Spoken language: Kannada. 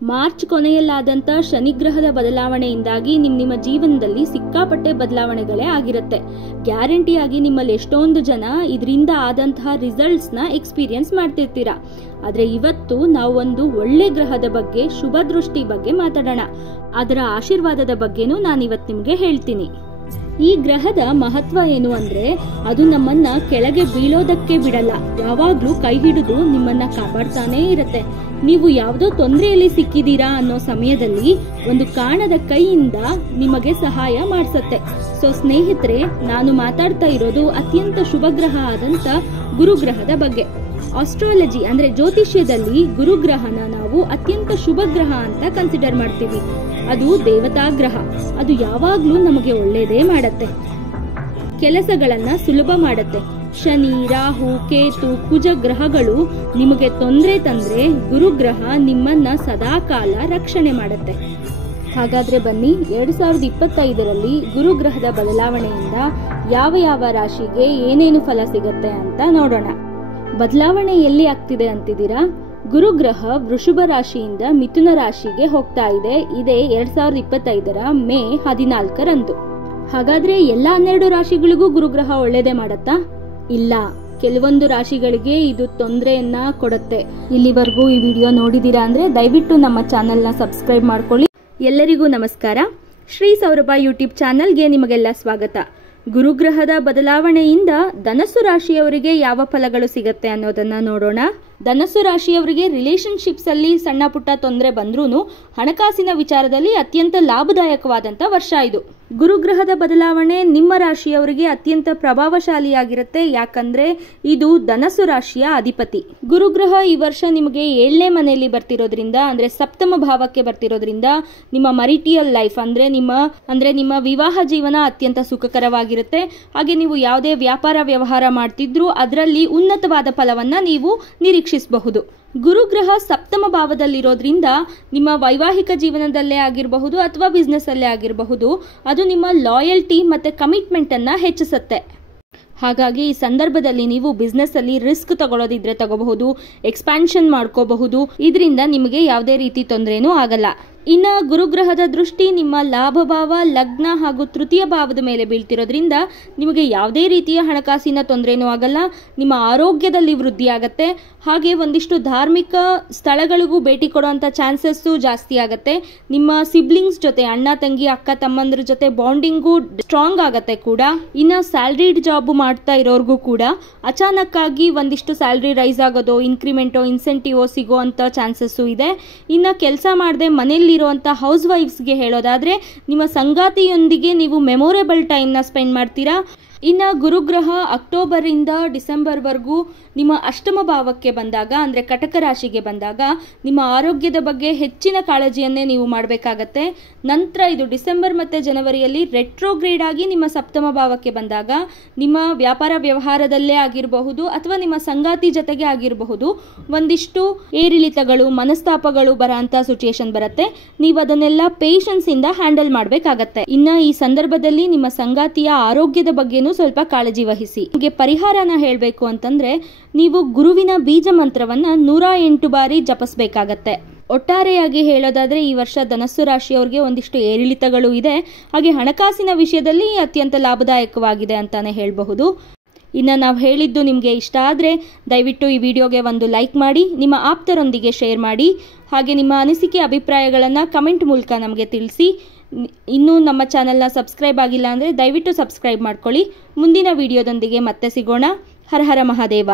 ಮಾರ್ಚ್ ಕೊನೆಯಲ್ಲಾದಂಥ ಶನಿಗ್ರಹದ ಬದಲಾವಣೆಯಿಂದಾಗಿ ನಿಮ್ಮ ಜೀವನದಲ್ಲಿ ಸಿಕ್ಕಾಪಟ್ಟೆ ಬದಲಾವಣೆಗಳೇ ಆಗಿರುತ್ತೆ. ಗ್ಯಾರಂಟಿಯಾಗಿ ನಿಮ್ಮಲ್ಲಿ ಎಷ್ಟೊಂದು ಜನ ಇದರಿಂದ ಆದಂತಹ ರಿಸಲ್ಟ್ಸ್ನ ಎಕ್ಸ್ಪೀರಿಯನ್ಸ್ ಮಾಡ್ತಿರ್ತೀರಾ. ಆದರೆ ಇವತ್ತು ನಾವು ಒಂದು ಒಳ್ಳೆ ಗ್ರಹದ ಬಗ್ಗೆ, ಶುಭ ದೃಷ್ಟಿ ಬಗ್ಗೆ ಮಾತಾಡೋಣ. ಅದರ ಆಶೀರ್ವಾದದ ಬಗ್ಗೆನೂ ನಾನಿವತ್ತು ನಿಮಗೆ ಹೇಳ್ತೀನಿ. ಈ ಗ್ರಹದ ಮಹತ್ವ ಏನು ಅಂದ್ರೆ, ಅದು ನಮ್ಮನ್ನ ಕೆಳಗೆ ಬೀಳೋದಕ್ಕೆ ಬಿಡಲ್ಲ, ಯಾವಾಗ್ಲೂ ಕೈ ಹಿಡಿದು ನಿಮ್ಮನ್ನ ಕಾಪಾಡ್ತಾನೇ ಇರುತ್ತೆ. ನೀವು ಯಾವುದೋ ತೊಂದರೆಯಲ್ಲಿ ಸಿಕ್ಕಿದೀರಾ ಅನ್ನೋ ಸಮಯದಲ್ಲಿ ಒಂದು ಕಾಣದ ಕೈಯಿಂದ ನಿಮಗೆ ಸಹಾಯ ಮಾಡಿಸುತ್ತೆ. ಸೊ ಸ್ನೇಹಿತರೆ, ನಾನು ಮಾತಾಡ್ತಾ ಇರೋದು ಅತ್ಯಂತ ಶುಭ ಗ್ರಹ ಆದಂತ ಗುರುಗ್ರಹದ ಬಗ್ಗೆ. ಆಸ್ಟ್ರಾಲಜಿ ಅಂದ್ರೆ ಜ್ಯೋತಿಷ್ಯದಲ್ಲಿ ಗುರುಗ್ರಹನ ನಾವು ಅತ್ಯಂತ ಶುಭ ಗ್ರಹ ಅಂತ ಕನ್ಸಿಡರ್ ಮಾಡ್ತೀವಿ. ಅದು ದೇವತಾ ಗ್ರಹ. ಅದು ಯಾವಾಗ್ಲೂ ನಮಗೆ ಒಳ್ಳೇದೇ ಮಾಡತ್ತೆ, ಕೆಲಸಗಳನ್ನ ಸುಲಭ ಮಾಡತ್ತೆ. ಶನಿ, ರಾಹು, ಕೇತು, ಕುಜ ಗ್ರಹಗಳು ನಿಮಗೆ ತೊಂದರೆ ತಂದ್ರೆ ಗುರುಗ್ರಹ ನಿಮ್ಮನ್ನ ಸದಾಕಾಲ ರಕ್ಷಣೆ ಮಾಡತ್ತೆ. ಹಾಗಾದ್ರೆ ಬನ್ನಿ, 2025ರಲ್ಲಿ ಗುರುಗ್ರಹದ ಬದಲಾವಣೆಯಿಂದ ಯಾವ ಯಾವ ರಾಶಿಗೆ ಏನೇನು ಫಲ ಸಿಗತ್ತೆ ಅಂತ ನೋಡೋಣ. ಬದಲಾವಣೆ ಎಲ್ಲಿ ಆಗ್ತಿದೆ ಅಂತಿದ್ದೀರಾ? ಗುರುಗ್ರಹ ವೃಷಭ ರಾಶಿಯಿಂದ ಮಿಥುನ ರಾಶಿಗೆ ಹೋಗ್ತಾ ಇದೆ. ಇದೇ 2025ರ ಮೇ 14ರಂದು. ಹಾಗಾದ್ರೆ ಎಲ್ಲ 12 ರಾಶಿಗಳಿಗೂ ಗುರುಗ್ರಹ ಒಳ್ಳೇದೇ ಮಾಡತ್ತಾ? ಇಲ್ಲ, ಕೆಲವೊಂದು ರಾಶಿಗಳಿಗೆ ಇದು ತೊಂದರೆಯನ್ನ ಕೊಡುತ್ತೆ. ಇಲ್ಲಿವರೆಗೂ ಈ ವಿಡಿಯೋ ನೋಡಿದೀರಾ ಅಂದ್ರೆ ದಯವಿಟ್ಟು ನಮ್ಮ ಚಾನೆಲ್ನ ಸಬ್ಸ್ಕ್ರೈಬ್ ಮಾಡ್ಕೊಳ್ಳಿ. ಎಲ್ಲರಿಗೂ ನಮಸ್ಕಾರ. ಶ್ರೀ ಸೌರಭ ಯೂಟ್ಯೂಬ್ ಚಾನೆಲ್ಗೆ ನಿಮಗೆಲ್ಲ ಸ್ವಾಗತ. ಗುರುಗ್ರಹದ ಬದಲಾವಣೆಯಿಂದ ಧನಸ್ಸು ರಾಶಿಯವರಿಗೆ ಯಾವ ಫಲಗಳು ಸಿಗತ್ತೆ ಅನ್ನೋದನ್ನ ನೋಡೋಣ. ಧನಸ್ಸು ರಾಶಿಯವರಿಗೆ ರಿಲೇಶನ್ಶಿಪ್ಸ್ ಅಲ್ಲಿ ಸಣ್ಣ ಪುಟ್ಟ ತೊಂದರೆ ಬಂದ್ರೂ ಹಣಕಾಸಿನ ವಿಚಾರದಲ್ಲಿ ಅತ್ಯಂತ ಲಾಭದಾಯಕವಾದಂತ ವರ್ಷ ಇದು. ಗುರುಗ್ರಹದ ಬದಲಾವಣೆ ನಿಮ್ಮ ರಾಶಿಯವರಿಗೆ ಅತ್ಯಂತ ಪ್ರಭಾವಶಾಲಿಯಾಗಿರುತ್ತೆ. ಯಾಕಂದ್ರೆ ಇದು ಧನಸ್ಸು ರಾಶಿಯ ಅಧಿಪತಿ. ಗುರುಗ್ರಹ ಈ ವರ್ಷ ನಿಮಗೆ 7ನೇ ಮನೆಯಲ್ಲಿ ಬರ್ತಿರೋದ್ರಿಂದ, ಅಂದ್ರೆ ಸಪ್ತಮ ಭಾವಕ್ಕೆ ಬರ್ತಿರೋದ್ರಿಂದ ನಿಮ್ಮ ಮರಿಟಿಯಲ್ ಲೈಫ್ ಅಂದ್ರೆ ನಿಮ್ಮ ವಿವಾಹ ಜೀವನ ಅತ್ಯಂತ ಸುಖಕರವಾಗಿರುತ್ತೆ. ಹಾಗೆ ನೀವು ಯಾವುದೇ ವ್ಯಾಪಾರ ವ್ಯವಹಾರ ಮಾಡ್ತಿದ್ರು ಅದರಲ್ಲಿ ಉನ್ನತವಾದ ಫಲವನ್ನ ನೀವು ನಿರೀಕ್ಷಿಸಬಹುದು. ಗುರುಗ್ರಹ ಸಪ್ತಮ ಭಾವದಲ್ಲಿರೋದ್ರಿಂದ ನಿಮ್ಮ ವೈವಾಹಿಕ ಜೀವನದಲ್ಲೇ ಆಗಿರಬಹುದು ಅಥವಾ ಬಿಸ್ನೆಸ್ ಅಲ್ಲೇ ಆಗಿರಬಹುದು, ಅದು ನಿಮ್ಮ ಲಾಯಲ್ಟಿ ಮತ್ತೆ ಕಮಿಟ್ಮೆಂಟ್ ಅನ್ನ ಹೆಚ್ಚಿಸುತ್ತೆ. ಹಾಗಾಗಿ ಈ ಸಂದರ್ಭದಲ್ಲಿ ನೀವು ಬಿಸ್ನೆಸ್ ಅಲ್ಲಿ ರಿಸ್ಕ್ ತಗೊಳ್ಳೋದಿದ್ರೆ ತಗೋಬಹುದು, ಎಕ್ಸ್ಪಾನ್ಷನ್ ಮಾಡ್ಕೋಬಹುದು. ಇದರಿಂದ ನಿಮಗೆ ಯಾವುದೇ ರೀತಿ ತೊಂದರೆನೂ ಆಗಲ್ಲ. ಇನ್ನ ಗುರುಗ್ರಹದ ದೃಷ್ಟಿ ನಿಮ್ಮ ಲಾಭ ಭಾವ, ಲಗ್ನ ಹಾಗೂ ತೃತೀಯ ಭಾವದ ಮೇಲೆ ಬೀಳ್ತಿರೋದ್ರಿಂದ ನಿಮಗೆ ಯಾವುದೇ ರೀತಿಯ ಹಣಕಾಸಿನ ತೊಂದರೆನೂ ಆಗಲ್ಲ. ನಿಮ್ಮ ಆರೋಗ್ಯದಲ್ಲಿ ವೃದ್ಧಿ ಆಗತ್ತೆ. ಹಾಗೆ ಒಂದಿಷ್ಟು ಧಾರ್ಮಿಕ ಸ್ಥಳಗಳಿಗೂ ಭೇಟಿ ಕೊಡುವಂತ ಚಾನ್ಸಸ್ಸು ಜಾಸ್ತಿ ಆಗತ್ತೆ. ನಿಮ್ಮ ಸಿಬ್ಲಿಂಗ್ಸ್ ಜೊತೆ, ಅಣ್ಣ ತಂಗಿ, ಅಕ್ಕ ತಮ್ಮಂದ್ರ ಜೊತೆ ಬಾಂಡಿಂಗು ಸ್ಟ್ರಾಂಗ್ ಆಗತ್ತೆ ಕೂಡ. ಇನ್ನ ಸ್ಯಾಲ್ರಿಡ್ ಜಾಬ್ ಮಾಡ್ತಾ ಇರೋರ್ಗೂ ಕೂಡ ಅಚಾನಕ್ ಆಗಿ ಒಂದಿಷ್ಟು ಸ್ಯಾಲ್ರಿ ರೈಸ್ ಆಗೋದು, ಇನ್ಕ್ರಿಮೆಂಟೋ, ಇನ್ಸೆಂಟಿವೋ ಸಿಗೋ ಅಂತ ಚಾನ್ಸಸ್ಸು ಇದೆ. ಇನ್ನ ಕೆಲಸ ಮಾಡದೆ ಮನೆಯಲ್ಲಿ ಇರುವಂತಹ ಹೌಸ್ ವೈಫ್ಸ್ಗೆ ಹೇಳೋದಾದ್ರೆ, ನಿಮ್ಮ ಸಂಗಾತಿಯೊಂದಿಗೆ ನೀವು ಮೆಮೊರೇಬಲ್ ಟೈಮ್ನ ಸ್ಪೆಂಡ್ ಮಾಡ್ತೀರಾ. ಇನ್ನು ಗುರುಗ್ರಹ ಅಕ್ಟೋಬರ್ ಇಂದ ಡಿಸೆಂಬರ್ ವರೆಗೂ ನಿಮ್ಮ ಅಷ್ಟಮ ಭಾವಕ್ಕೆ ಬಂದಾಗ, ಅಂದ್ರೆ ಕಟಕ ರಾಶಿಗೆ ಬಂದಾಗ, ನಿಮ್ಮ ಆರೋಗ್ಯದ ಬಗ್ಗೆ ಹೆಚ್ಚಿನ ಕಾಳಜಿಯನ್ನೇ ನೀವು ಮಾಡಬೇಕಾಗತ್ತೆ. ನಂತರ ಇದು ಡಿಸೆಂಬರ್ ಮತ್ತೆ ಜನವರಿಯಲ್ಲಿ ರೆಟ್ರೋಗ್ರೇಡ್ ಆಗಿ ನಿಮ್ಮ ಸಪ್ತಮ ಭಾವಕ್ಕೆ ಬಂದಾಗ ನಿಮ್ಮ ವ್ಯಾಪಾರ ವ್ಯವಹಾರದಲ್ಲೇ ಆಗಿರಬಹುದು ಅಥವಾ ನಿಮ್ಮ ಸಂಗಾತಿ ಜೊತೆಗೆ ಆಗಿರಬಹುದು, ಒಂದಿಷ್ಟು ಏರಿಳಿತಗಳು, ಮನಸ್ತಾಪಗಳು ಬರೋಂಥ ಸಿಚುಯೇಷನ್ ಬರುತ್ತೆ. ನೀವು ಅದನ್ನೆಲ್ಲ ಪೇಷನ್ಸ್ ಇಂದ ಹ್ಯಾಂಡಲ್ ಮಾಡಬೇಕಾಗತ್ತೆ. ಇನ್ನ ಈ ಸಂದರ್ಭದಲ್ಲಿ ನಿಮ್ಮ ಸಂಗಾತಿಯ ಆರೋಗ್ಯದ ಬಗ್ಗೆನೂ ಸ್ವಲ್ಪ ಕಾಳಜಿ ವಹಿಸಿ. ನಿಮಗೆ ಪರಿಹಾರನ ಹೇಳಬೇಕು ಅಂತಂದ್ರೆ, ನೀವು ಗುರುವಿನ ಬೀಜ ಮಂತ್ರವನ್ನ 108 ಬಾರಿ ಜಪಿಸಬೇಕಾಗತ್ತೆ. ಒಟ್ಟಾರೆಯಾಗಿ ಹೇಳೋದಾದ್ರೆ ಈ ವರ್ಷ ಧನಸ್ಸು ರಾಶಿಯವರಿಗೆ ಒಂದಿಷ್ಟು ಏರಿಳಿತಗಳು ಇದೆ. ಹಾಗೆ ಹಣಕಾಸಿನ ವಿಷಯದಲ್ಲಿ ಅತ್ಯಂತ ಲಾಭದಾಯಕವಾಗಿದೆ ಅಂತಾನೆ ಹೇಳಬಹುದು. ಇನ್ನು ನಾವು ಹೇಳಿದ್ದು ನಿಮಗೆ ಇಷ್ಟ ಆದರೆ ದಯವಿಟ್ಟು ಈ ವಿಡಿಯೋಗೆ ಒಂದು ಲೈಕ್ ಮಾಡಿ, ನಿಮ್ಮ ಆಪ್ತರೊಂದಿಗೆ ಶೇರ್ ಮಾಡಿ. ಹಾಗೆ ನಿಮ್ಮ ಅನಿಸಿಕೆ ಅಭಿಪ್ರಾಯಗಳನ್ನು ಕಮೆಂಟ್ ಮೂಲಕ ನಮಗೆ ತಿಳಿಸಿ. ಇನ್ನೂ ನಮ್ಮ ಚಾನೆಲ್ನ ಸಬ್ಸ್ಕ್ರೈಬ್ ಆಗಿಲ್ಲ ಅಂದರೆ ದಯವಿಟ್ಟು ಸಬ್ಸ್ಕ್ರೈಬ್ ಮಾಡ್ಕೊಳ್ಳಿ. ಮುಂದಿನ ವಿಡಿಯೋದೊಂದಿಗೆ ಮತ್ತೆ ಸಿಗೋಣ. ಹರ ಹರ ಮಹಾದೇವ.